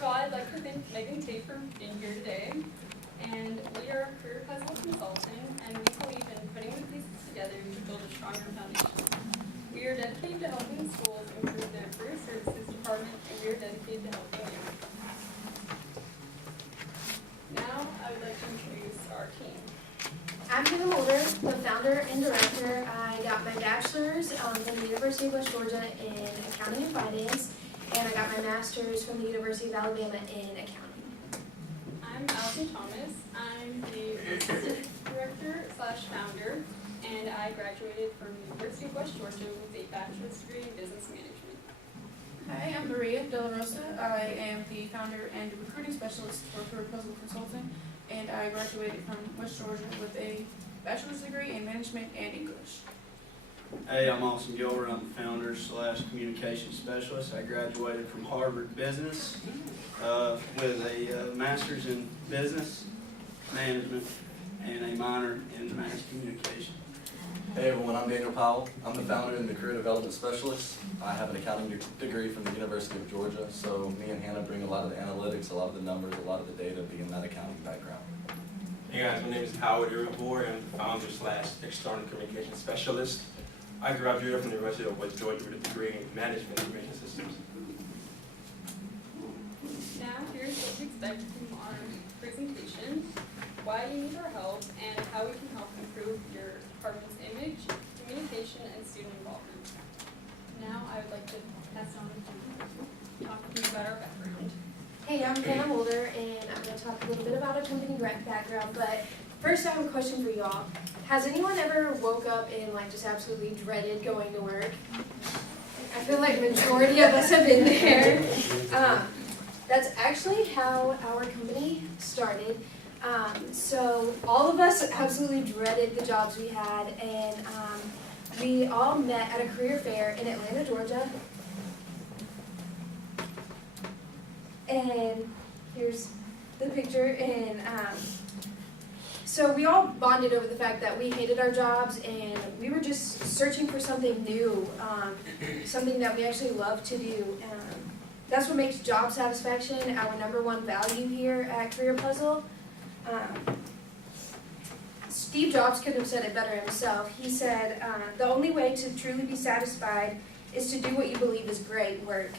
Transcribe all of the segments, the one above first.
of all, I'd like to thank Megan Tate for being here today. And we are Career Puzzle Consulting, and we believe in putting the pieces together to build a stronger foundation. We are dedicated to helping schools improve their career services department, and we are dedicated to helping you. Now, I would like to introduce our team. I'm Hannah Mulder, the founder and director. I got my bachelor's from the University of West Georgia in accounting and finance, and I got my master's from the University of Alabama in accounting. I'm Allison Thomas. I'm the assistant director / founder, and I graduated from the University of West Georgia with a bachelor's degree in business management. Hi, I'm Maria De La Rosa. I am the founder and recruiting specialist for Career Puzzle Consulting, and I graduated from West Georgia with a bachelor's degree in management and English. Hey, I'm Austin Gilbert. I'm the founder / communication specialist. I graduated from Harvard Business with a master's in business management and a minor in mass communication. Hey everyone, I'm Daniel Powell. I'm the founder and the career development specialist. I have an accounting degree from the University of Georgia, so me and Hannah bring a lot of the analytics, a lot of the numbers, a lot of the data, being that accounting background. Hey guys, my name is Howard Iribor. I'm the founder / external communication specialist. I graduated from the University of West Georgia with a degree in management information systems. Now, here's what to expect from our presentation, why you need our help, and how we can help improve your department's image, communication, and student involvement. Now, I would like to pass it on to talk to you about our background. Hey, I'm Hannah Mulder, and I'm going to talk a little bit about our company background, but first I have a question for y'all. Has anyone ever woke up and just absolutely dreaded going to work? I feel like majority of us have been there. That's actually how our company started. So all of us absolutely dreaded the jobs we had, and we all met at a career fair in Atlanta, Georgia. And here's the picture, and so we all bonded over the fact that we hated our jobs and we were just searching for something new, something that we actually love to do. That's what makes job satisfaction our #1 value here at Career Puzzle. Steve Jobs could have said it better himself. He said, the only way to truly be satisfied is to do what you believe is great work.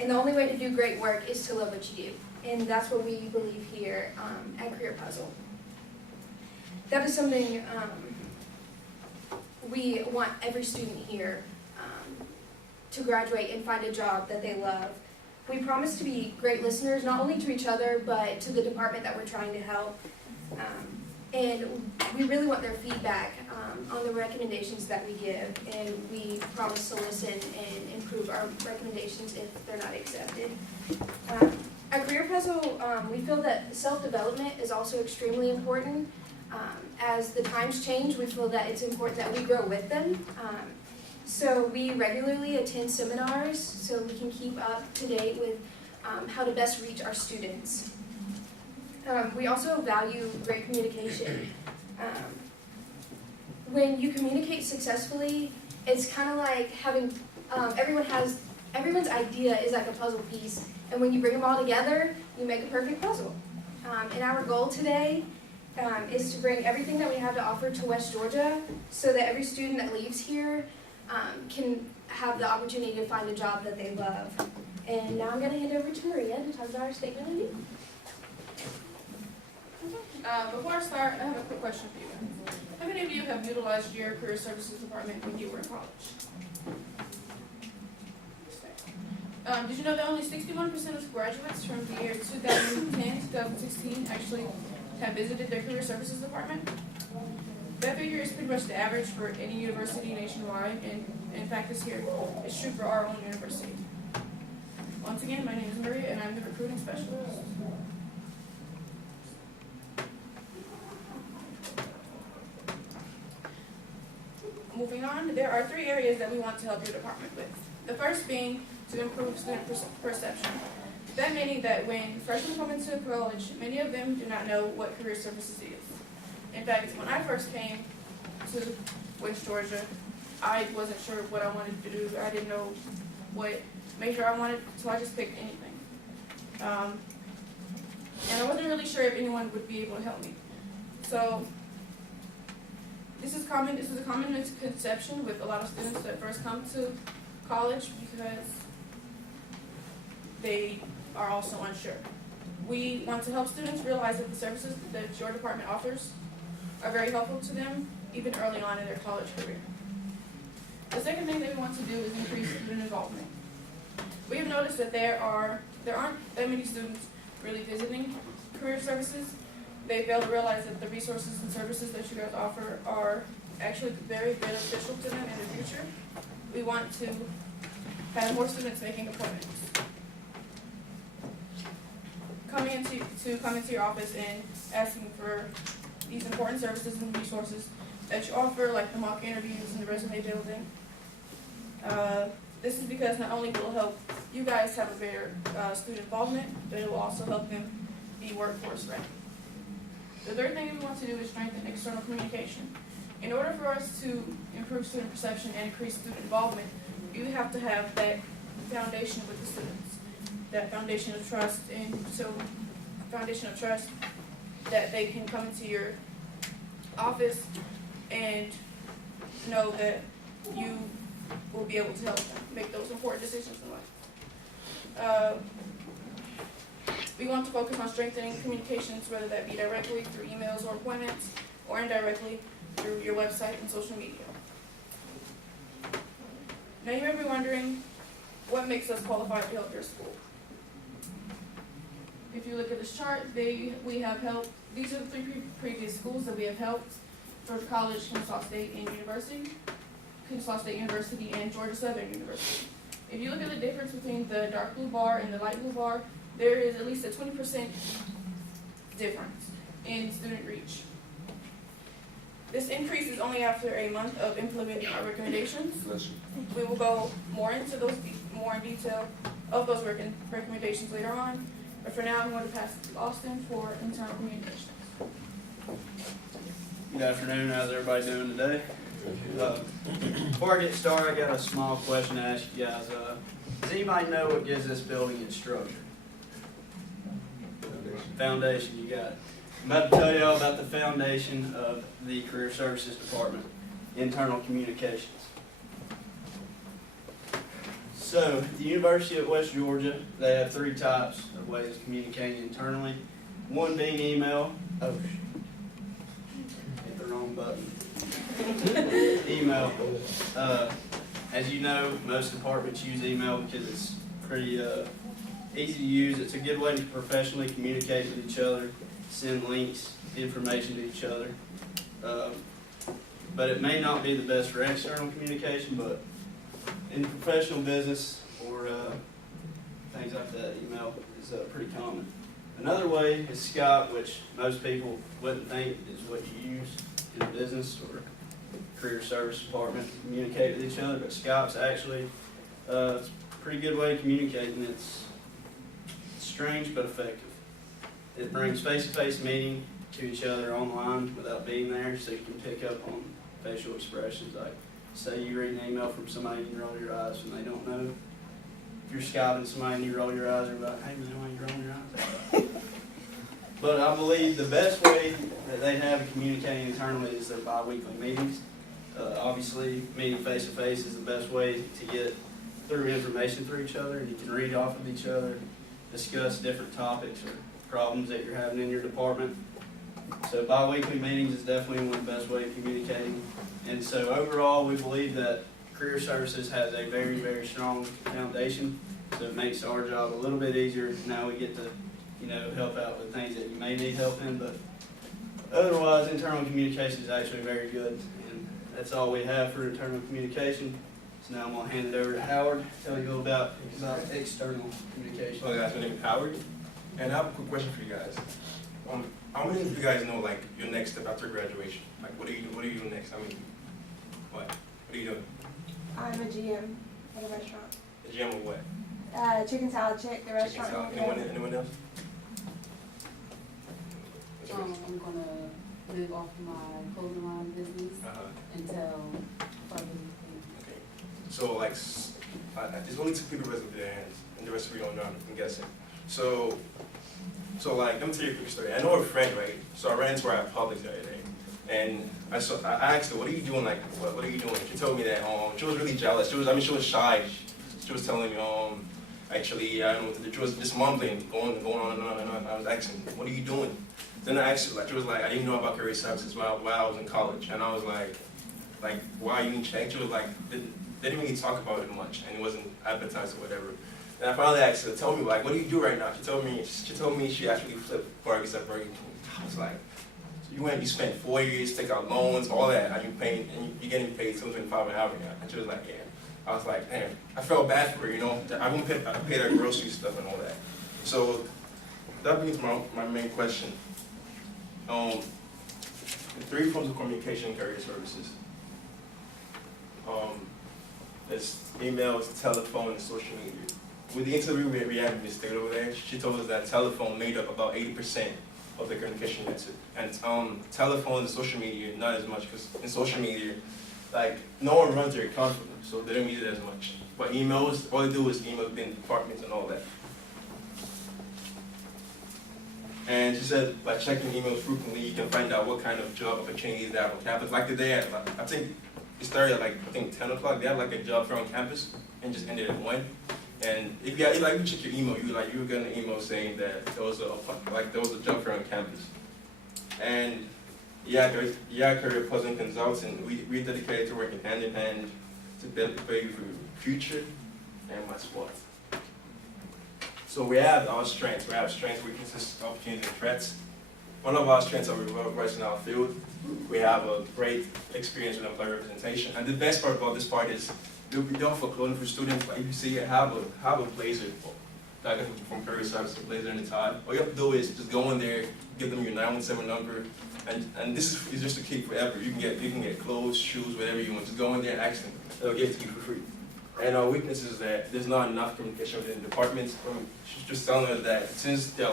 And the only way to do great work is to love what you do. And that's what we believe here at Career Puzzle. That is something we want every student here to graduate and find a job that they love. We promise to be great listeners, not only to each other, but to the department that we're trying to help. And we really want their feedback on the recommendations that we give, and we promise to listen and improve our recommendations if they're not accepted. At Career Puzzle, we feel that self-development is also extremely important. As the times change, we feel that it's important that we grow with them. So we regularly attend seminars so we can keep up to date with how to best reach our students. We also value great communication. When you communicate successful,y it's kind of like having, everyone's idea is like a puzzle piece, and when you bring them all together, you make a perfect puzzle. And our goal today is to bring everything that we have to offer to West Georgia so that every student that leaves here can have the opportunity to find a job that they love. And now I'm going to hand over to Maria to talk about our statement of need. Before I start, I have a quick question for you guys. How many of you have utilized your career services department when you were in college? Did you know that only 61% of graduates from the year 2010-2016 actually have visited their career services department? That figure is pretty much the average for any university nationwide, and in fact this year it's true for our own university. Once again, my name is Maria and I'm the recruiting specialist. Moving on, there are 3 areas that we want to help your department with. The first being to improve student perception. That meaning that when freshmen come into college, many of them do not know what career services is. In fact, when I first came to West Georgia, I wasn't sure what I wanted to do. I didn't know what major I wanted, so I just picked anything. And I wasn't really sure if anyone would be able to help me. So this is a common misconception with a lot of students that first come to college because they are also unsure. We want to help students realize that the services that your department offers are very helpful to them, even early on in their college career. The second thing that we want to do is increase student involvement. We have noticed that there aren't that many students really visiting career services. They fail to realize that the resources and services that you guys offer are actually very beneficial to them in the future. We want to have more students making appointments. Coming into your office and asking for these important services and resources that you offer, like the mock interviews and the resume building. This is because not only will it help you guys have a better student involvement, but it will also help them be workforce ready. The third thing we want to do is strengthen external communication. In order for us to improve student perception and increase student involvement, you have to have that foundation with the students, that foundation of trust, and so foundation of trust that they can come into your office and know that you will be able to help them make those important decisions in life. We want to focus on strengthening communications, whether that be directly through emails or appointments, or indirectly through your website and social media. Now you may be wondering, what makes us qualified to help your school? If you look at this chart, we have helped, these are the three previous schools that we have helped: Georgia College, Kennesaw State, and Kennesaw State University, and Georgia Southern University. If you look at the difference between the dark blue bar and the light blue bar, there is at least a 20% difference in student reach. This increase is only after a month of implementing our recommendations. We will go more into more in detail of those recommendations later on. But for now, I'm going to pass it to Austin for internal communications. Good afternoon, how's everybody doing today? Before I get started, I got a small question to ask you guys. Does anybody know what gives this building its structure? Foundation, you got it. I'm about to tell you all about the foundation of the Career Services Department, internal communications. So, at the University of West Georgia, they have three types of ways of communicating internally. One being email. Oh, hit the wrong button. Email. As you know, most departments use email because it's pretty easy to use. It's a good way to professionally communicate with each other, send links, information to each other. But it may not be the best for external communication, but in professional business or things like that, email is pretty common. Another way is Skype, which most people wouldn't think is what you use in a business or career service department to communicate with each other, but Skype's actually it's a pretty good way of communicating. It's strange but effective. It brings face-to-face meeting to each other online without being there, so you can pick up on facial expressions. Like, say you read an email from somebody and you roll your eyes when they don't know. If you're Skyping somebody and you roll your eyes, they're like, hey man, why are you rolling your eyes? But I believe the best way that they have of communicating internally is their bi-weekly meetings. Obviously, meeting face-to-face is the best way to get through information through each other, and you can read off of each other, discuss different topics or problems that you're having in your department. So bi-weekly meetings is definitely one of the best ways of communicating. And so overall, we believe that Career Services has a very, very strong foundation. So it makes our job a little bit easier. Now we get to, help out with things that you may need help in. But otherwise, internal communication is actually very good. And that's all we have for internal communication. So now I'm going to hand it over to Howard, tell you about external communication. Hello guys, my name is Howard, and I have a quick question for you guys. How many of you guys know your next step after graduation? Like, what are you doing next? What are you doing? I'm a GM at a restaurant. A GM of what? Chicken Salad Chick, the restaurant. Chicken salad. Anyone else? I'm gonna live off my clothing line business until further. Okay. So there's only two people raising their hands, and the rest of you don't know. I'm guessing. So like, let me tell you a quick story. I know a friend, right? So I ran into her at Publix the other day, and I asked her, "What are you doing? Like, what are you doing?" She told me that she was really jealous. She was shy. She was telling me, actually, I don't know what to do. She was just mumbling, going on and on and on. I was asking, "What are you doing?" Then I asked her, like, she was like, "I didn't know about career services while I was in college," and I was like, why you didn't check? She was like, they didn't really talk about it much, and it wasn't advertised or whatever. And I finally asked her, tell me, like, what do you do right now? She told me she actually flipped burgers at Burger King. I was like, so you spent 4 years, take out loans, all that, and you're getting paid $2.25 an hour now. And she was like, yeah. I was like, damn, I felt bad for her, you know. I paid her grocery stuff and all that. So that brings my main question. The 3 forms of communication in career services. There's emails, telephone, and social media. With the interview we had with Ms. Taylor over there, she told us that telephone made up about 80% of the communication method. And telephone and social media, not as much, because in social media, like, no one runs their account for them, so they don't use it as much. But emails, all they do is email within departments and all that. And she said by checking emails frequently, you can find out what kind of job opportunities they have on campus. Like today, I think it started at like 10 o'clock. They have like a job fair on campus and just ended at 1. And if you check your email, you were getting an email saying that there was a job fair on campus. And career puzzling consultant, we dedicated to working hand in hand to build prepare you for your future and my sport. So we have our strengths. We have strengths, weaknesses, opportunities, and threats. One of our strengths are we work in our field. We have a great experience with employer representation. And the best part about this part is we'll be done for clothing for students. Like you see, have a blazer, like from Career Services, a blazer and a tie. All you have to do is just go in there, give them your 917 number, and this is just a key forever. You can get clothes, shoes, whatever you want. Just go in there and ask them. They'll give it to you for free. And our weakness is that there's not enough communication within the departments. She's just telling us that since they're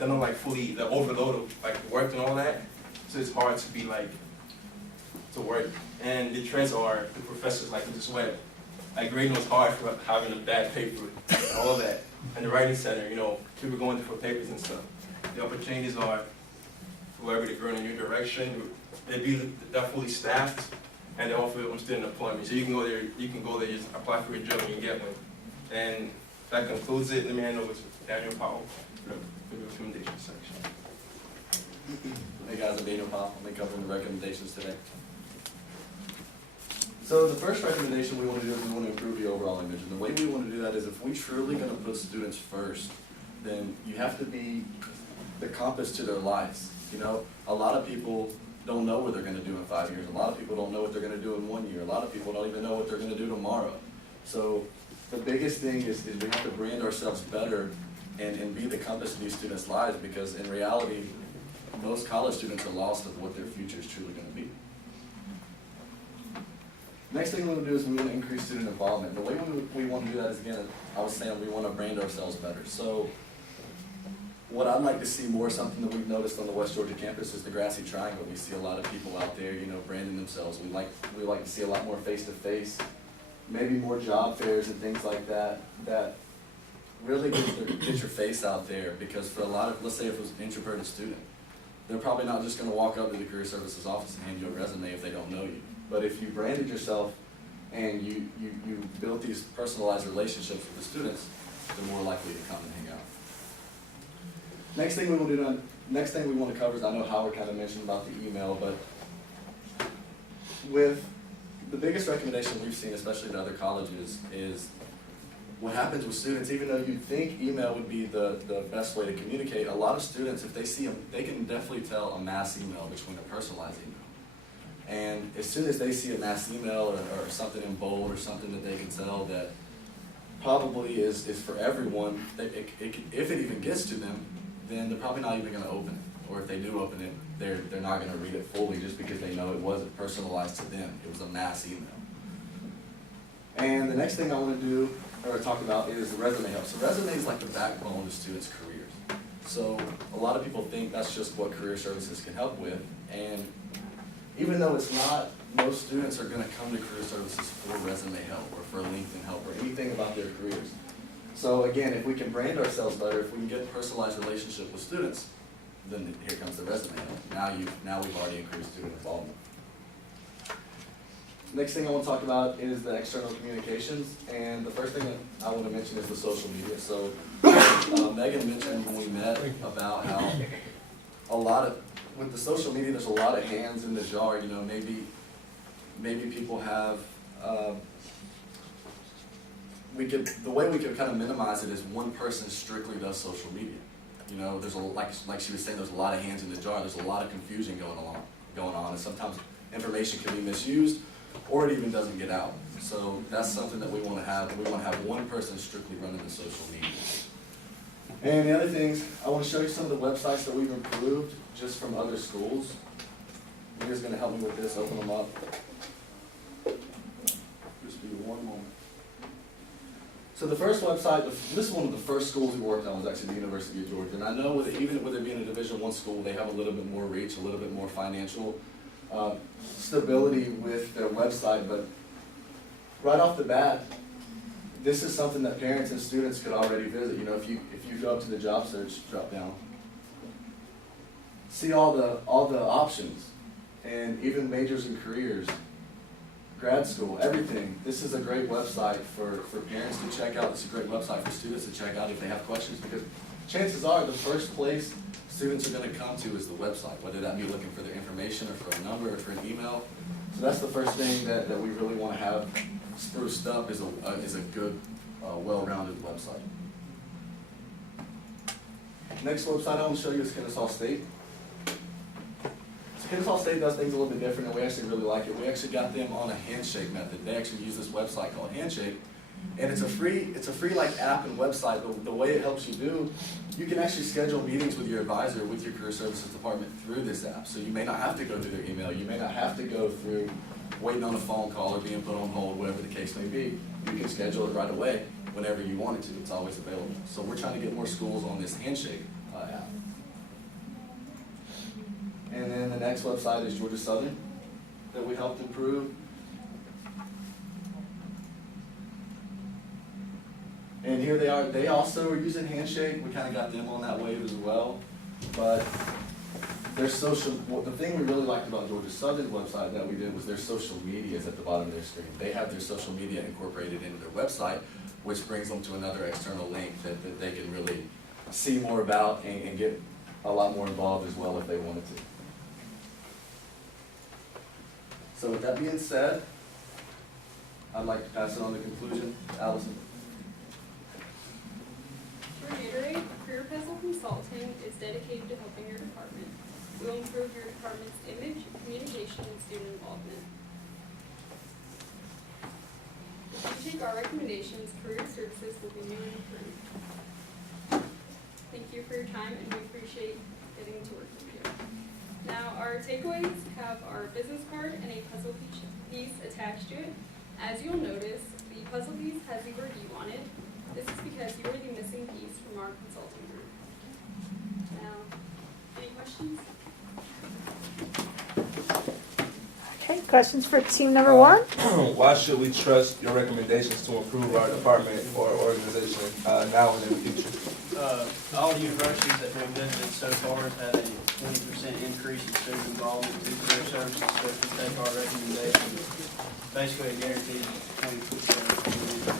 not like fully overloaded of like work and all that, so it's hard to be like to work. And the threats are the professors like Mrs. Webb. Like grading was hard for having a bad paper and all that. And the writing center, you know, people going there for papers and stuff. The opportunities are whoever they grow in a new direction, they're fully staffed. And they offer student employment. So you can go there, just apply for a job and you get one. And that concludes it. Let me hand over to Daniel Powell for the recommendation section. Hey guys, I'm Daniel Powell. I'll be covering the recommendations today. So the first recommendation we want to do is we want to improve the overall image. And the way we want to do that is if we truly going to put students first, then you have to be the compass to their lives. You know, a lot of people don't know what they're going to do in 5 years. A lot of people don't know what they're going to do in 1 year. A lot of people don't even know what they're going to do tomorrow. So the biggest thing is we have to brand ourselves better and be the compass of these students' lives, because in reality, most college students are lost of what their future is truly going to be. Next thing we want to do is we want to increase student involvement. The way we want to do that is, again, I was saying we want to brand ourselves better. So what I'd like to see more, something that we've noticed on the West Georgia campus, is the grassy triangle. We see a lot of people out there, you know, branding themselves. We like to see a lot more face-to-face, maybe more job fairs and things like that, that really get your face out there. Because for a lot of, let's say if it was an introverted student, they're probably not just going to walk up to the Career Services office and hand you a resume if they don't know you. But if you branded yourself and you built these personalized relationships with the students, they're more likely to come and hang out. Next thing we want to cover is, I know Howard kind of mentioned about the email, but with the biggest recommendation we've seen, especially to other colleges, is what happens with students. Even though you'd think email would be the best way to communicate, a lot of students, if they see them, they can definitely tell a mass email between a personalized email. And as soon as they see a mass email or something in bold or something that they can tell that probably is for everyone, if it even gets to them, then they're probably not even going to open it. Or if they do open it, they're not going to read it fully just because they know it wasn't personalized to them. It was a mass email. And the next thing I want to do or talk about is the resume help. So resume is like the backbone of students' careers. So a lot of people think that's just what Career Services can help with. And even though it's not, most students are going to come to Career Services for resume help or for LinkedIn help or anything about their careers. So again, if we can brand ourselves better, if we can get a personalized relationship with students, then here comes the resume. Now we've already increased student involvement. Next thing I want to talk about is the external communications, and the first thing that I want to mention is the social media. So Megan mentioned when we met about how with the social media, there's a lot of hands in the jar. You know, maybe people have, the way we could kind of minimize it is one person strictly does social media. You know, there's like she was saying, there's a lot of hands in the jar. There's a lot of confusion going on, and sometimes information can be misused, or it even doesn't get out. So that's something that we want to have. We want to have one person strictly running the social media. And the other things, I want to show you some of the websites that we've improved just from other schools. You guys going to help me with this, open them up. Just be one moment. So the first website, this is one of the first schools we worked on, was actually the University of Georgia. And I know even with it being a Division I school, they have a little bit more reach, a little bit more financial stability with their website. But right off the bat, this is something that parents and students could already visit. You know, if you go up to the job search drop down, see all the options, and even majors and careers, grad school, everything. This is a great website for parents to check out. It's a great website for students to check out if they have questions, because chances are the first place students are going to come to is the website, whether that be looking for their information or for a number or for an email. So that's the first thing that we really want to have spruced up is a good, well-rounded website. Next website I want to show you is Kennesaw State. So Kennesaw State does things a little bit different, and we actually really like it. We actually got them on a handshake method. They actually use this website called Handshake, and it's a free like app and website. But the way it helps you can actually schedule meetings with your advisor, with your career services department through this app. So you may not have to go through their email. You may not have to go through waiting on a phone call or being put on hold, whatever the case may be. You can schedule it right away whenever you want it to. It's always available. So we're trying to get more schools on this Handshake app. And then the next website is Georgia Southern that we helped improve. And here they are. They also are using Handshake. We kind of got them on that wave as well. But their the thing we really liked about Georgia Southern's website that we did was their social media is at the bottom of their screen. They have their social media incorporated into their website, which brings them to another external link that they can really see more about and get a lot more involved as well if they wanted to. So with that being said, I'd like to pass it on to conclusion. Allison. To reiterate, Career Puzzle Consulting is dedicated to helping your department. We will improve your department's image, communication, and student involvement. If you take our recommendations, career services will be new and improved. Thank you for your time, and we appreciate getting to work with you. Now, our takeaways have our business card and a puzzle piece attached to it. As you'll notice, the puzzle piece has the word "you" on it. This is because you are the missing piece from our consulting group. Now, any questions? Okay, questions for team number one? Why should we trust your recommendations to improve our department or organization now and in the future? All the universities that we've visited so far have had a 20% increase in student involvement through career services, so if you take our recommendations, basically it guarantees 20% increase.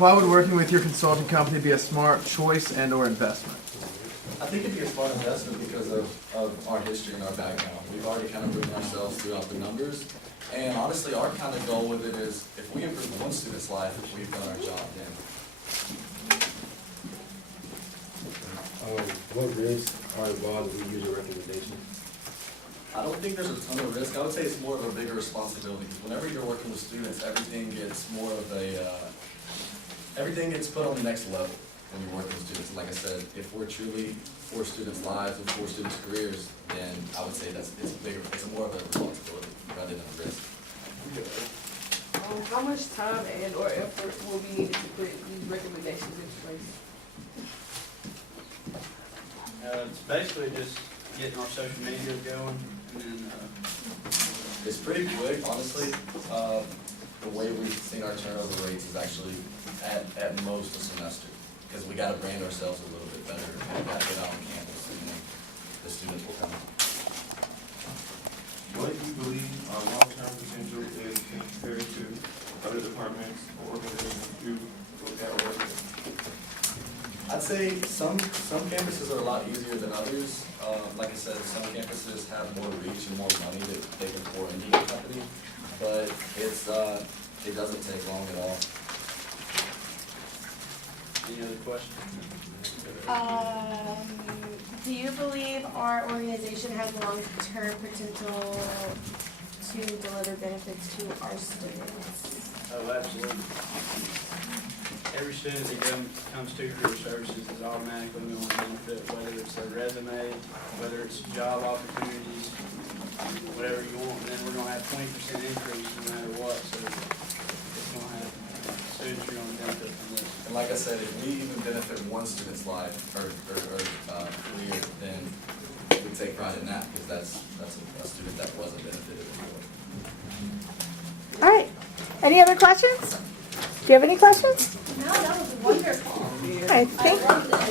Why would working with your consulting company be a smart choice and/or investment? I think it'd be a smart investment because of our history and our background. We've already kind of proven ourselves throughout the numbers. And honestly, our kind of goal with it is if we improve one student's life, we've done our job then. What risks are involved if we use your recommendation? I don't think there's a ton of risk. I would say it's more of a bigger responsibility. Because whenever you're working with students, everything gets more of everything gets put on the next level when you're working with students. And like I said, if we're truly for students' lives and for students' careers, then I would say it's more of a responsibility rather than a risk. How much time and or effort will be needed to put these recommendations into place? It's basically just getting our social media going, and then It's pretty quick, honestly. the way we've seen our turnover rates is actually at most a semester. Because we gotta brand ourselves a little bit better, and we gotta get out on campus, and then the students will come. What do you believe our long-term potential is compared to other departments or organizations you look at or work with? I'd say some campuses are a lot easier than others. Like I said, some campuses have more reach and more money that they can pour into your company, but it doesn't take long at all. Any other questions? Do you believe our organization has long-term potential to deliver benefits to our students? Oh, absolutely. Every student that comes to Career Services is automatically going to benefit, whether it's their resume, whether it's job opportunities, whatever you want. And then we're going to have 20% increase no matter what, so it's going to have, students are going to benefit from this. And like I said, if we even benefit one student's life or career, then we take pride in that because that's a student that wasn't benefited before. All right. Any other questions? Do you have any questions? No, that was wonderful. I think. I loved it.